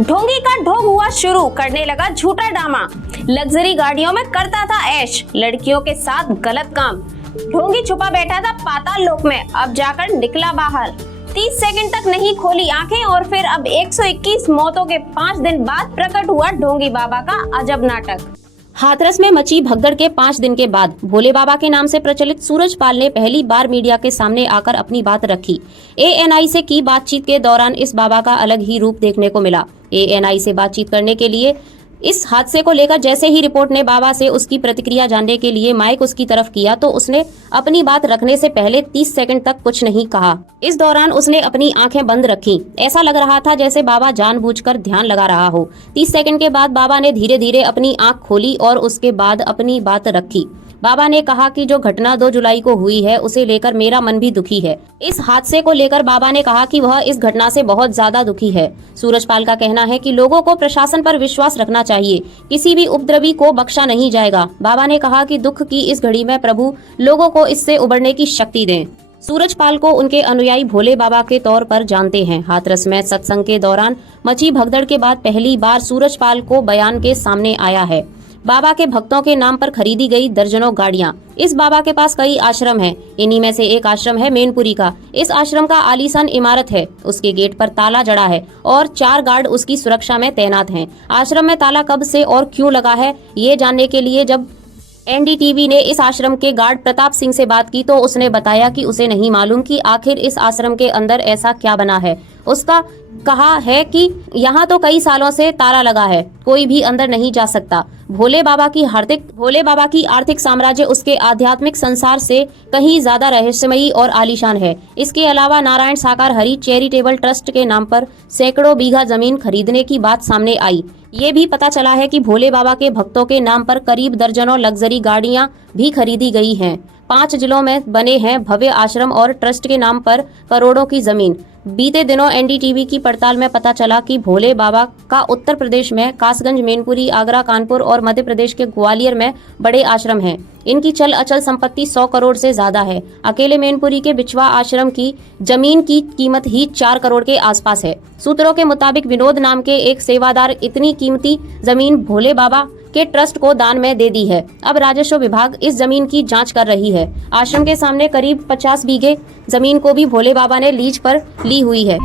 ढोंगी का ढोंग हुआ शुरू, करने लगा झूठा ड्रामा। लग्जरी गाड़ियों में करता था ऐश, लड़कियों के साथ गलत काम। ढोंगी छुपा बैठा था पाताल लोक में, अब जाकर निकला बाहर। 30 सेकंड तक नहीं खोली आंखें और फिर अब 121 मौतों के 5 दिन बाद प्रकट हुआ ढोंगी बाबा का अजब नाटक। हाथरस में मची भगदड़ के 5 दिन के बाद भोले बाबा के नाम से प्रचलित सूरजपाल ने पहली बार मीडिया के सामने आकर अपनी बात रखी। ANI से की बातचीत के दौरान इस बाबा का अलग ही रूप देखने को मिला। ANI से बातचीत करने के लिए इस हादसे को लेकर जैसे ही रिपोर्ट ने बाबा से उसकी प्रतिक्रिया जानने के लिए माइक उसकी तरफ किया तो उसने अपनी बात रखने से पहले 30 सेकंड तक कुछ नहीं कहा। इस दौरान उसने अपनी आंखें बंद रखीं। ऐसा लग रहा था जैसे बाबा जानबूझकर ध्यान लगा रहा हो। 30 सेकंड के बाद बाबा ने धीरे धीरे अपनी आंख खोली और उसके बाद अपनी बात रखी। बाबा ने कहा कि जो घटना 2 जुलाई को हुई है उसे लेकर मेरा मन भी दुखी है। इस हादसे को लेकर बाबा ने कहा कि वह इस घटना से बहुत ज्यादा दुखी है। सूरजपाल का कहना है कि लोगों को प्रशासन पर विश्वास रखना चाहिए, किसी भी उपद्रवी को बख्शा नहीं जाएगा। बाबा ने कहा कि दुख की इस घड़ी में प्रभु लोगों को इससे उबरने की शक्ति दें। सूरजपाल को उनके अनुयायी भोले बाबा के तौर पर जानते हैं। हाथरस में सत्संग के दौरान मची भगदड़ के बाद पहली बार सूरजपाल को बयान के सामने आया है। बाबा के भक्तों के नाम पर खरीदी गई दर्जनों गाड़ियां। इस बाबा के पास कई आश्रम हैं। इन्हीं में से एक आश्रम है मैनपुरी का। इस आश्रम का आलीशान इमारत है। उसके गेट पर ताला जड़ा है और 4 गार्ड उसकी सुरक्षा में तैनात हैं। आश्रम में ताला कब से और क्यों लगा है, ये जानने के लिए जब NDTV ने इस आश्रम के गार्ड प्रताप सिंह से बात की तो उसने बताया कि उसे नहीं मालूम कि आखिर इस आश्रम के अंदर ऐसा क्या बना है। उसका कहा है कि यहाँ तो कई सालों से ताला लगा है, कोई भी अंदर नहीं जा सकता। भोले बाबा की आर्थिक साम्राज्य उसके आध्यात्मिक संसार से कहीं ज्यादा रहस्यमयी और आलीशान है। इसके अलावा नारायण साकार हरि चैरिटेबल ट्रस्ट के नाम पर सैकड़ों बीघा जमीन खरीदने की बात सामने आई। ये भी पता चला है कि भोले बाबा के भक्तों के नाम पर करीब दर्जनों लग्जरी गाड़ियां भी खरीदी गई हैं। 5 जिलों में बने हैं भव्य आश्रम और ट्रस्ट के नाम पर करोड़ों की जमीन। बीते दिनों NDTV की पड़ताल में पता चला कि भोले बाबा का उत्तर प्रदेश में कासगंज, मैनपुरी, आगरा, कानपुर और मध्य प्रदेश के ग्वालियर में बड़े आश्रम हैं। इनकी चल अचल संपत्ति 100 करोड़ से ज्यादा है। अकेले मैनपुरी के बिचवा आश्रम की जमीन की कीमत ही 4 करोड़ के आसपास है। सूत्रों के मुताबिक विनोद नाम के एक सेवादार इतनी कीमती जमीन भोले बाबा के ट्रस्ट को दान में दे दी है। अब राजस्व विभाग इस जमीन की जांच कर रही है। आश्रम के सामने करीब 50 बीघे जमीन को भी भोले बाबा ने लीज पर ली हुई है।